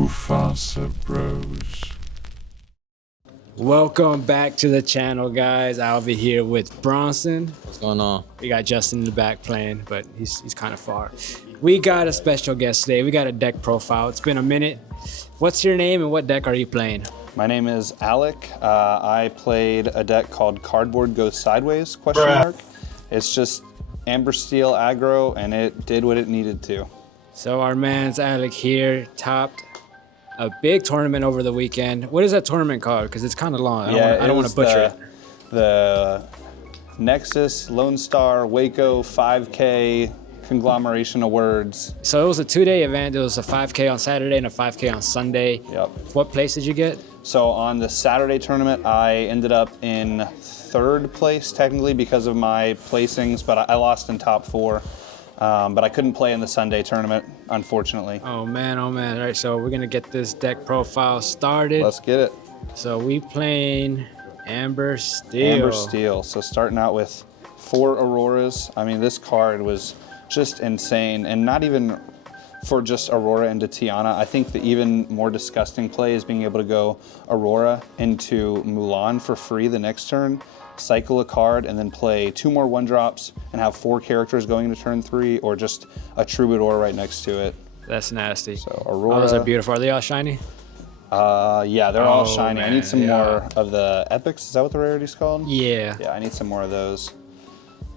Mufasa Bros. Welcome back to the channel, guys. I'll be here with Bronson. What's going on? We got Justin in the back playing, but he's kind of far. We got a special guest today. We got a deck profile. It's been a minute. What's your name and what deck are you playing? My name is Alec. I played a deck called Cardboard Goes Sideways, question mark. It's just Amber Steel aggro, and it did what it needed to. So our man's Alec here, topped a big tournament over the weekend. What is that tournament called? Because it's kind of long. I don't want to butcher it. The Nexus, Lone Star, Waco, 5K conglomeration of words. So it was a 2-day event. It was a 5K on Saturday and a 5K on Sunday. Yep. What place did you get? So on the Saturday tournament, I ended up in third place technically because of my placings, but I lost in top 4. But I couldn't play in the Sunday tournament, unfortunately. Oh man, oh man. All right, so we're gonna get this deck profile started. Let's get it. So we playing Amber Steel. Amber Steel. So starting out with 4 Auroras. I mean, this card was just insane, and not even for just Aurora into Tiana. I think the even more disgusting play is being able to go Aurora into Mulan for free the next turn, cycle a card, and then play 2 more 1-drops and have 4 characters going into turn 3, or just a Troubadour right next to it. That's nasty. So Aurora. Oh, those are beautiful. Are they all shiny? Yeah, they're all shiny. Man, I need some more of the epics. Is that what the rarity's called? Yeah. Yeah, I need some more of those.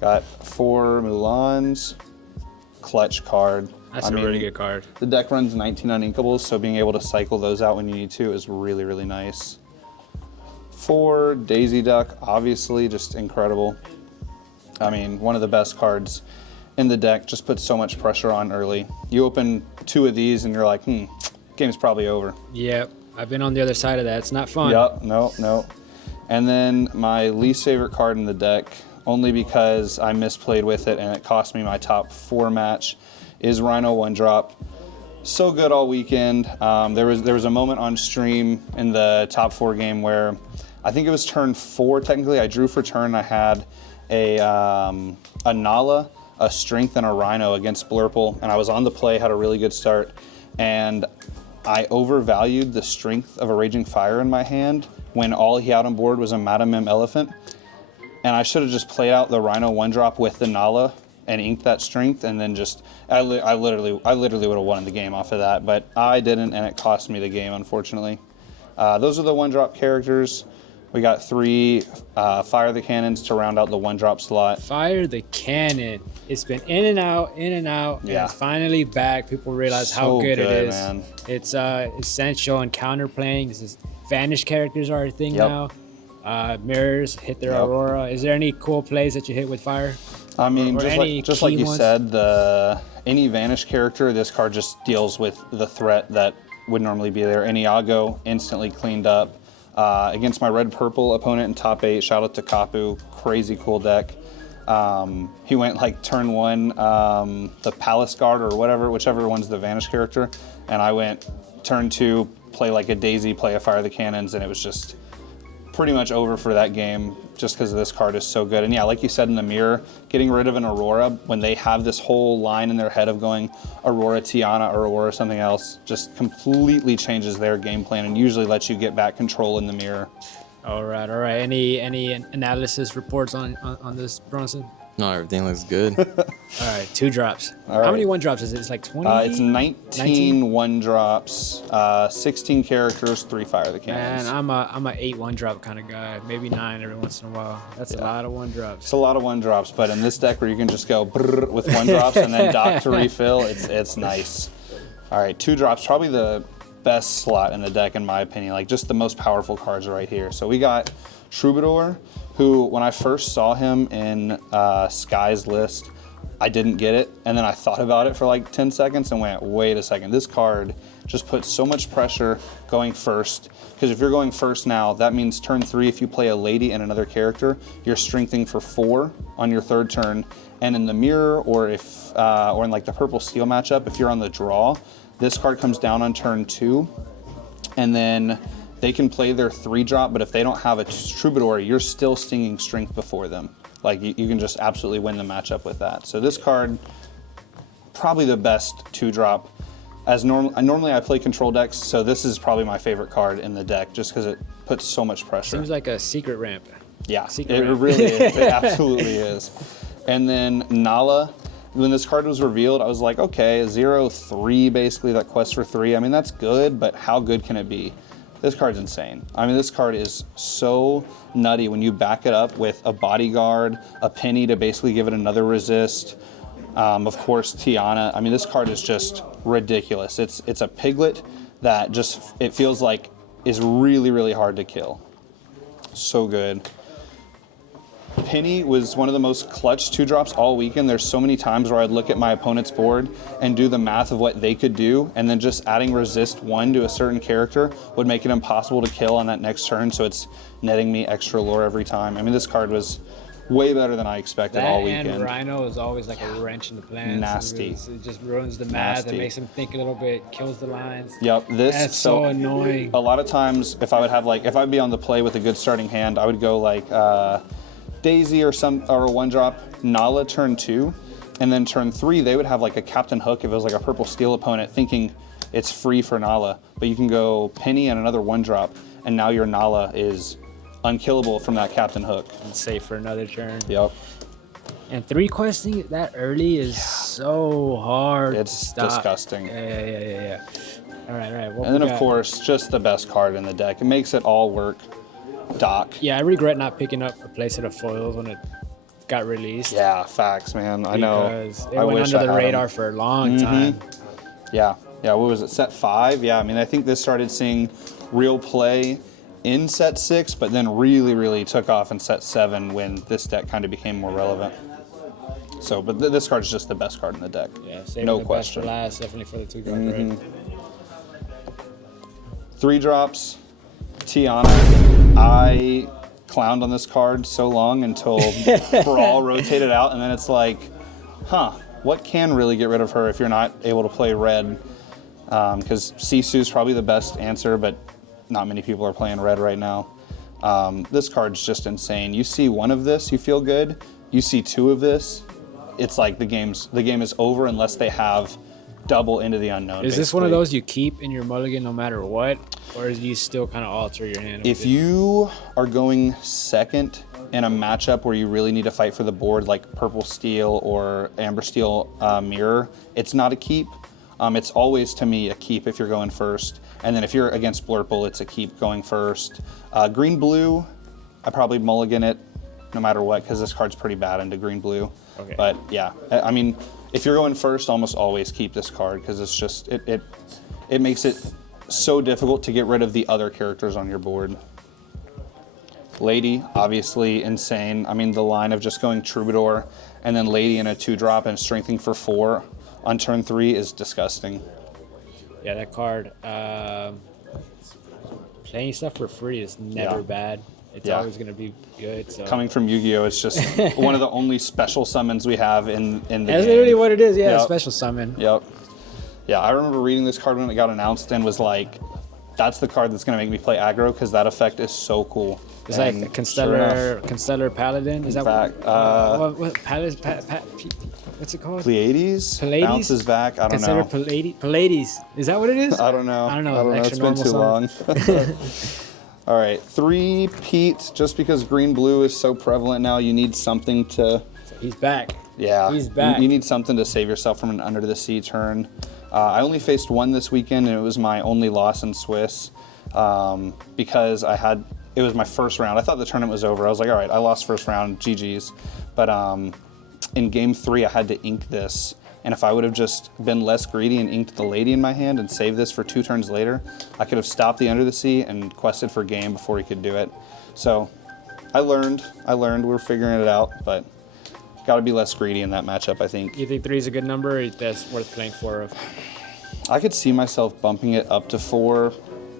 Got 4 Mulans. Clutch card. That's a really good card. The deck runs 19 uninkables, so being able to cycle those out when you need to is really, really nice. 4 Daisy Duck, obviously just incredible. I mean, one of the best cards in the deck, just puts so much pressure on early. You open 2 of these and you're like, game's probably over. Yep, I've been on the other side of that. It's not fun. Yep, no. And then my least favorite card in the deck, only because I misplayed with it and it cost me my top 4 match, is Rhino 1-drop. So good all weekend. There was a moment on stream in the top 4 game where I think it was turn 4 technically. I drew for turn. I had a Nala, a Strength, and a Rhino against Blurple, and I was on the play, had a really good start, and I overvalued the Strength of a Raging Fire in my hand when all he had on board was a Madam Mim Elephant. And I should have just played out the Rhino 1-drop with the Nala and inked that Strength, and then just I literally would have won the game off of that, but I didn't, and it cost me the game, unfortunately. Those are the 1-drop characters. We got 3 Fire the Cannons to round out the 1-drop slot. Fire the Cannon. It's been in and out, Yeah. and it's finally back. People realize how good it is. Man. It's essential in counterplaying. This is Vanish characters are a thing now. Mirrors hit their Aurora. Is there any cool plays that you hit with Fire? I mean, Or just like you ones? said, any Vanish character, this card just deals with the threat that would normally be there. Eniago instantly cleaned up. Against my red-purple opponent in top 8, shout out to Kapu, crazy cool deck. He went like turn 1, the Palace Guard or whatever, whichever one's the Vanish character, and I went turn 2, play like a Daisy, play a Fire the Cannons, and it was just pretty much over for that game just because this card is so good. And yeah, like you said in the mirror, getting rid of an Aurora when they have this whole line in their head of going Aurora Tiana or Aurora something else just completely changes their game plan and usually lets you get back control in the mirror. All right. Any analysis reports on this, Bronson? No, everything looks good. All right, 2 drops. All right. How many 1-drops is it? It's like 20? It's 19 1-drops, 16 characters, 3 Fire the Cannons. Man, I'm a 8 1-drop kind of guy. Maybe 9 every once in a while. That's a lot of 1-drops. It's a lot of 1-drops, but in this deck where you can just go brrr with 1-drops and then dock to refill, it's nice. All right, 2-drops, probably the best slot in the deck in my opinion. Like just the most powerful cards are right here. So we got Troubadour, who when I first saw him in Sky's list, I didn't get it. And then I thought about it for like 10 seconds and went, wait a second, this card just puts so much pressure going first. Because if you're going first now, that means turn 3, if you play a lady and another character, you're strengthening for 4 on your 3rd turn. And in the mirror, or or in like the purple steel matchup, if you're on the draw, this card comes down on turn 2. And then they can play their 3-drop, but if they don't have a Troubadour, you're still stinging Strength before them. Like you can just absolutely win the matchup with that. So this card, probably the best 2-drop Normally I play control decks, so this is probably my favorite card in the deck just because it puts so much pressure. Seems like a secret ramp. Yeah, Secret it ramp. really is. It absolutely is. And then Nala, when this card was revealed, I was like, okay, 0/3 basically, that quest for 3. I mean, that's good, but how good can it be? This card's insane. I mean, this card is so nutty when you back it up with a bodyguard, a penny to basically give it another resist. Of course, Tiana. I mean, this card is just ridiculous. It's a piglet that just, it feels like, is really, really hard to kill. So good. Penny was one of the most clutch 2-drops all weekend. There's so many times where I'd look at my opponent's board and do the math of what they could do, and then just adding resist 1 to a certain character would make it impossible to kill on that next turn, so it's netting me extra lore every time. I mean, this card was way better than I expected all weekend. And Rhino is always like a wrench in the plans. Nasty. It just ruins the math Nasty. and makes him think a little bit, kills the lines. Yep, this That's so annoying. A lot of times, if I would have like, if I'd be on the play with a good starting hand, I would go like Daisy or a 1-drop, Nala turn 2, and then turn 3 they would have like a Captain Hook if it was like a purple steel opponent, thinking it's free for Nala, but you can go Penny and another 1-drop, and now your Nala is unkillable from that Captain Hook. And safe for another turn. Yep. And 3 questing that early is so hard. It's to stop. disgusting. Yeah. All right. What And then we of got? course, just the best card in the deck. It makes it all work. Doc. Yeah, I regret not picking up a playset of foils when it got released. Yeah, facts, man. I know. Because it I went wish under I the had 'em. radar for a long time. Yeah. What was it? Set 5? Yeah, I mean, I think this started seeing real play in set 6, but then really, really took off in set 7 when this deck kind of became more relevant. So, but this card is just the best card in the deck. Yeah, saving no the question. best for last, definitely for the 2-drop, right? 3-drops, Tiana. I clowned on this card so long until Brawl rotated out, and then it's like, what can really get rid of her if you're not able to play red? Because Sisu's probably the best answer, but not many people are playing red right now. This card's just insane. You see 1 of this, you feel good. You see 2 of this, it's like the game is over unless they have double into the unknown. Is this one of basically. those you keep in your mulligan no matter what, or do you still kind of alter your hand? If you are going second in a matchup where you really need to fight for the board, like Purple Steel or Amber Steel Mirror, it's not a keep. It's always, to me, a keep if you're going first. And then if you're against Blurple, it's a keep going first. Green-Blue, I probably mulligan it no matter what, because this card's pretty bad into Green-Blue. Okay. But yeah, I mean, if you're going first, almost always keep this card, because it's just, it makes it so difficult to get rid of the other characters on your board. Lady, obviously insane. I mean, the line of just going Troubadour and then Lady in a 2-drop and strengthening for 4 on turn 3 is disgusting. Yeah, that card. Playing stuff for free is never bad. It's always going to be good. So. Coming from Yu-Gi-Oh, it's just one of the only special summons we have in the game. That's literally what it is. Yeah, Yep. special summon. Yep. Yeah, I remember reading this card when it got announced and was like, that's the card that's going to make me play aggro, because that effect is so cool. It's And like sure enough, Constellar Paladin. Is that fact, what what's it called? Pleiades Pleiades? bounces back. I don't Constellar know. Pleiades. Is that what it is? I don't know. I don't know. It's Extra been too normal long. All right, 3 Pete. Just because green-blue is so prevalent now, you need something to. He's back. Yeah, He's back. You need something to save yourself from an under the sea turn. I only faced 1 this weekend, and it was my only loss in Swiss because it was my first round. I thought the tournament was over. I was like, all right, I lost first round, GG's. But in game 3, I had to ink this. And if I would have just been less greedy and inked the Lady in my hand and saved this for 2 turns later, I could have stopped the Under the Sea and quested for game before he could do it. So I learned. We're figuring it out, but got to be less greedy in that matchup, I think. You think 3 is a good number, or that's worth playing 4 of? I could see myself bumping it up to 4.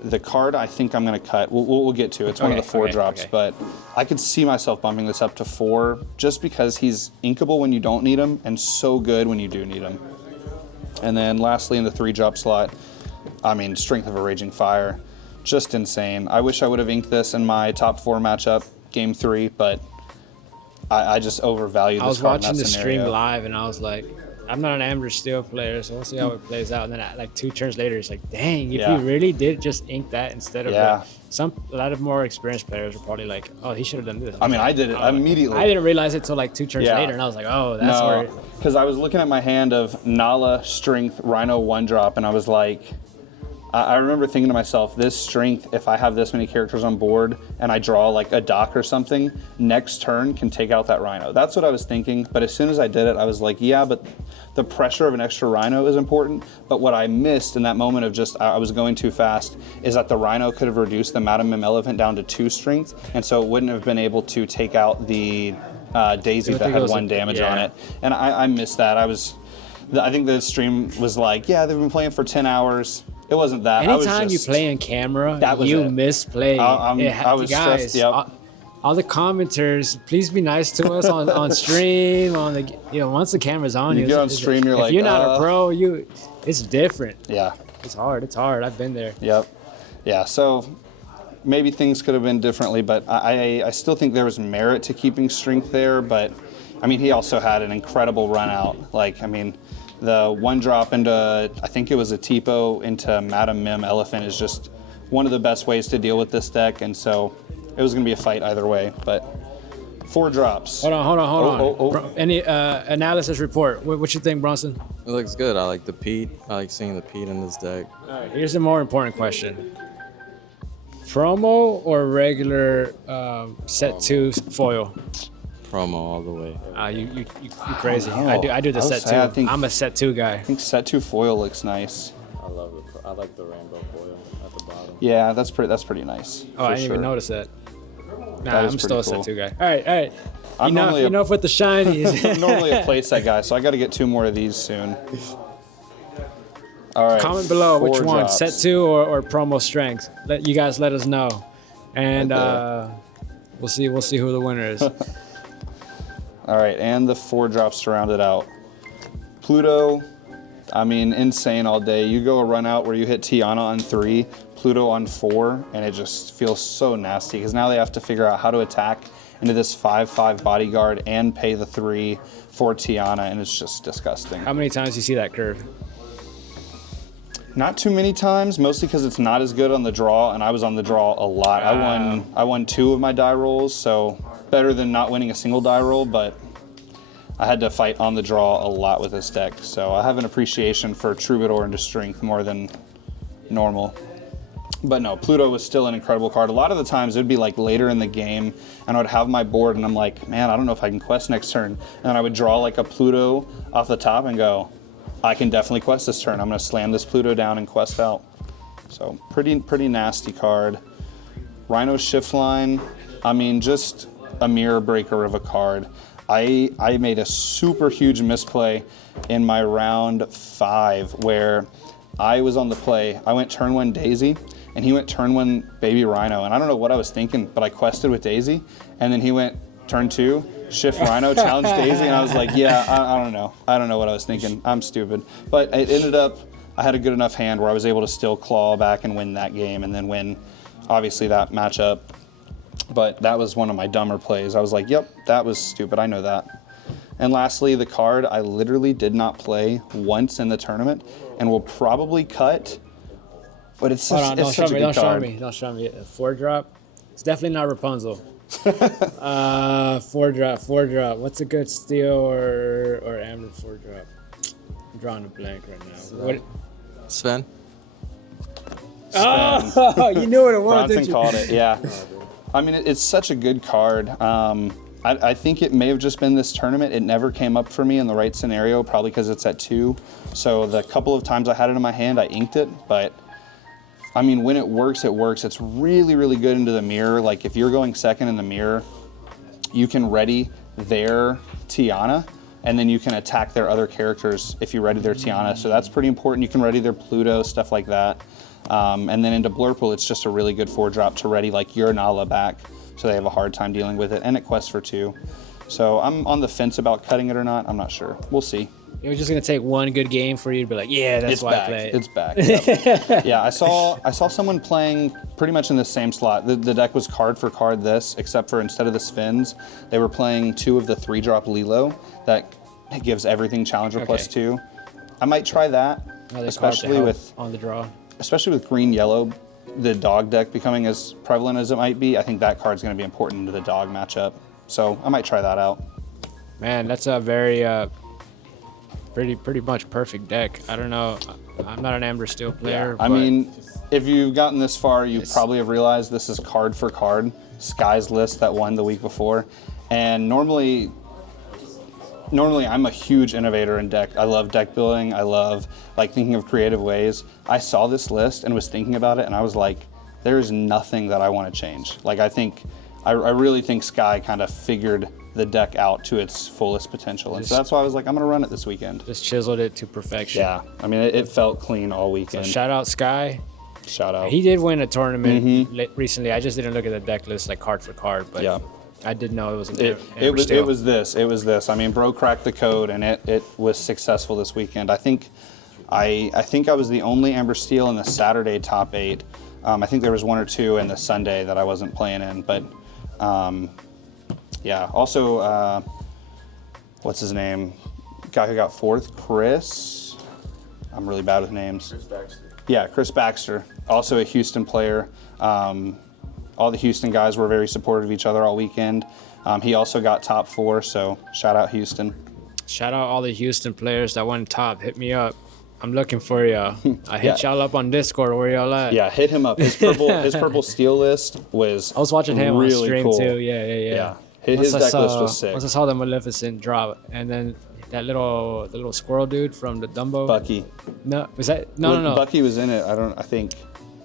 The card I think I'm going to cut, we'll get to. It's one of the 4 drops, but I could see myself bumping this up to 4 just because he's inkable when you don't need him and so good when you do need him. And then lastly in the 3-drop slot, I mean, Strength of a Raging Fire, just insane. I wish I would have inked this in my top 4 matchup, game 3, but I just overvalued this card in that I was watching the stream scenario. live, and I was like, I'm not an Amber Steel player, so we'll see how it plays out. And then like 2 turns later, it's like, dang, if Yeah. he really did just ink that instead of Yeah. a lot of more experienced players are probably like, oh, he should have done this. I mean, I did it immediately. I didn't realize it till like 2 turns Yeah. later, and I was like, oh, that's where. No, because I was looking at my hand of Nala, Strength, Rhino 1-drop, and I was like, I remember thinking to myself, this Strength, if I have this many characters on board and I draw like a dock or something, next turn can take out that Rhino. That's what I was thinking, but as soon as I did it, I was like, yeah, but the pressure of an extra Rhino is important. But what I missed in that moment of just, I was going too fast, is that the Rhino could have reduced the Madam Mim Elephant down to 2 Strength, and so it wouldn't have been able to take out the Daisy that had 1 damage on it. And I missed that. I think the stream was like, yeah, they've been playing for 10 hours. It wasn't that. Anytime you play in camera, you misplay. I was guys, stressed. Yep. All the commenters, please be nice to us on stream. Once the camera's on, you get on stream, you're like, if you're not a pro, it's different. Yeah. It's hard. I've been there. Yep. Yeah. So maybe things could have been differently, but I still think there was merit to keeping Strength there. But I mean, he also had an incredible run out. Like, I mean, the 1-drop into, I think it was a Tipo into Madam Mim Elephant is just one of the best ways to deal with this deck, and so it was going to be a fight either way, but 4 drops. Hold on. Oh. Any analysis report? What you think, Bronson? It looks good. I like the Pete. I like seeing the Pete in this deck. All right, here's a more important question. Promo or regular set 2 foil? Promo all the way. You crazy. I I do the would set say 2. I'm a set 2 guy. I think set 2 foil looks nice. I like the rainbow foil at the bottom. Yeah, that's pretty nice. Oh, I didn't sure. even notice that. Nah, That is I'm still a pretty set 2 cool. guy. All right. I'm normally enough with the shinies. I'm normally a playset guy, so I got to get 2 more of these soon. All right. Comment below 4 which one, drops. set 2 or promo strength. You guys let us know, and Right we'll see who the winner is. All right, and the 4 drops to round it out. Pluto, I mean, insane all day. You go a run out where you hit Tiana on 3, Pluto on 4, and it just feels so nasty because now they have to figure out how to attack into this 5/5 bodyguard and pay the 3 for Tiana, and it's just disgusting. How many times do you see that curve? Not too many times, mostly because it's not as good on the draw, and I was on the draw a lot. I won 2 of my die rolls, so better than not winning a single die roll, but I had to fight on the draw a lot with this deck, so I have an appreciation for Troubadour into Strength more than normal. But no, Pluto was still an incredible card. A lot of the times it would be like later in the game, and I would have my board, and I'm like, man, I don't know if I can quest next turn. And then I would draw like a Pluto off the top and go, I can definitely quest this turn. I'm going to slam this Pluto down and quest out. So pretty nasty card. Rhino Shift Line, I mean, just a mirror breaker of a card. I made a super huge misplay in my round 5 where I was on the play. I went turn 1 Daisy, and he went turn 1 Baby Rhino. And I don't know what I was thinking, but I quested with Daisy, and then he went turn 2, Shift Rhino, challenge Daisy, and I was like, yeah, I don't know. I don't know what I was thinking. I'm stupid. But it ended up, I had a good enough hand where I was able to still claw back and win that game, and then win, obviously, that matchup. But that was one of my dumber plays. I was like, yep, that was stupid. I know that. And lastly, the card I literally did not play once in the tournament and will probably cut, but it's such, Hold on, it's such a good card. Don't show me. A 4-drop? It's definitely not Rapunzel. 4-drop. What's a good steel or Amber 4-drop? I'm drawing a blank right now. What? Sven? Oh, you knew what it was, Bronson didn't you? called it, yeah. I mean, it's such a good card. I think it may have just been this tournament. It never came up for me in the right scenario, probably because it's at 2. So the couple of times I had it in my hand, I inked it. But, I mean, when it works, it works. It's really, really good into the mirror. Like, if you're going second in the mirror, you can ready their Tiana, and then you can attack their other characters if you ready their Tiana. So that's pretty important. You can ready their Pluto, stuff like that. And then into Blurple, it's just a really good 4-drop to ready like your Nala back, so they have a hard time dealing with it, and it quests for 2. So I'm on the fence about cutting it or not. I'm not sure. We'll see. It was just gonna take one good game for you to be like, yeah, that's It's why back. I play it. It's back. Yep. Yeah, I saw someone playing pretty much in the same slot. The deck was card for card this, except for instead of the Spins, they were playing 2 of the 3-drop Lilo that it gives everything Challenger Okay. +2. I might try that, Another card to especially help with on the draw. green yellow, the dog deck becoming as prevalent as it might be. I think that card's going to be important into the dog matchup. So I might try that out. Man, that's a very pretty much perfect deck. I don't know. I'm not an Amber Steel player. I but mean, if you've gotten this far, you probably have realized this is card for card Sky's list that won the week before. And normally I'm a huge innovator in deck. I love deck building. I love like thinking of creative ways. I saw this list and was thinking about it, and I was like, there's nothing that I want to change. Like I really think Sky kind of figured the deck out to its fullest potential. And so that's why I was like, I'm gonna run it this weekend. just chiseled it to perfection. Yeah, I mean, it felt clean all So weekend. shout out Sky. Shout out. He did win a tournament recently. I just didn't look at the deck list like card for card, but Yeah. I did know it was an It Amber was Steel. this. I mean, bro cracked the code, and it was successful this weekend. I think I was the only Amber Steel in the Saturday top 8. I think there was 1 or 2 in the Sunday that I wasn't playing in, but yeah. Also, what's his name? Guy who got 4th, Chris. I'm really bad with names. Chris Baxter. Yeah, Chris Baxter, also a Houston player. All the Houston guys were very supportive of each other all weekend. He also got top 4, so shout out Houston. Shout out all the Houston players that won top. Hit me up. I'm looking for y'all. I hit y'all up on Discord. Where y'all at? Yeah, hit him up. His purple steel list was I was watching him really on stream cool. too. Yeah. His Once I deck list was sick. Once I saw the Maleficent drop, and then the little squirrel dude from the Dumbo. Bucky. No, was that no. Bucky was in it. I think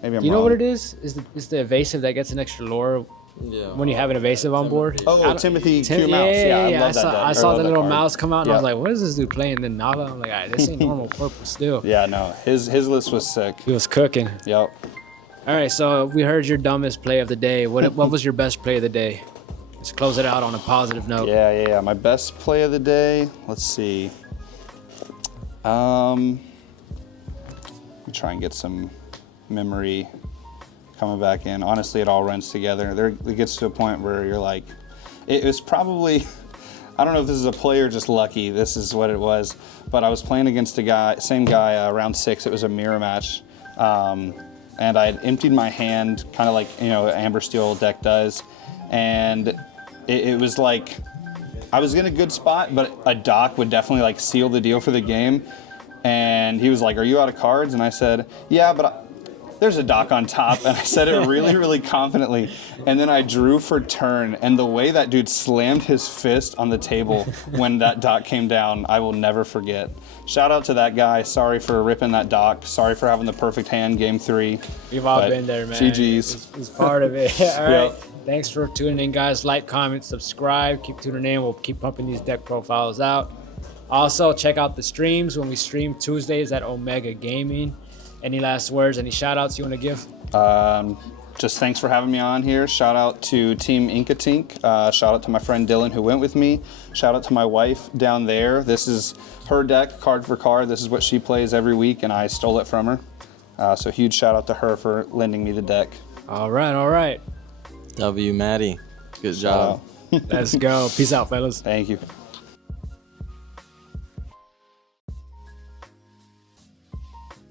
maybe I'm You know wrong. what it is? Is the evasive that gets an extra lore Yeah. when you have an evasive on board? Oh, Timothy Q Mouse. Yeah, I love that deck. I saw love the that little card. mouse come out, and I was Yeah. like, "What is this dude playing?" Then Nala, I'm like, "This ain't normal purple still." Yeah, no, his list was sick. He was cooking. Yep. All right, so we heard your dumbest play of the day. What was your best play of the day? Let's close it out on a positive note. Yeah. My best play of the day. Let's see. Let me try and get some memory coming back in. Honestly, it all runs together. It gets to a point where you're like, it was probably, I don't know if this is a play or just lucky. This is what it was. But I was playing against same guy, round 6. It was a mirror match. And I had emptied my hand, kind of like, Amber Steel deck does. And it was like, I was in a good spot, but a dock would definitely like seal the deal for the game. And he was like, "Are you out of cards?" And I said, "Yeah, but there's a dock on top." And I said it really, really confidently. And then I drew for turn. And the way that dude slammed his fist on the table when that dock came down, I will never forget. Shout out to that guy. Sorry for ripping that dock. Sorry for having the perfect hand game 3. We've all But been there, man. GG's. It's part of it. All right. Yep. Thanks for tuning in, guys. Like, comment, subscribe. Keep tuning in. We'll keep pumping these deck profiles out. Also, check out the streams when we stream Tuesdays at Omega Gaming. Any last words? Any shout outs you want to give? Just thanks for having me on here. Shout out to Team Inkatink. Shout out to my friend Dylan who went with me. Shout out to my wife down there. This is her deck, card for card. This is what she plays every week, and I stole it from her. So huge shout out to her for lending me the deck. All right. W. Maddie. Good job. Let's go. Peace out, fellas. Thank you.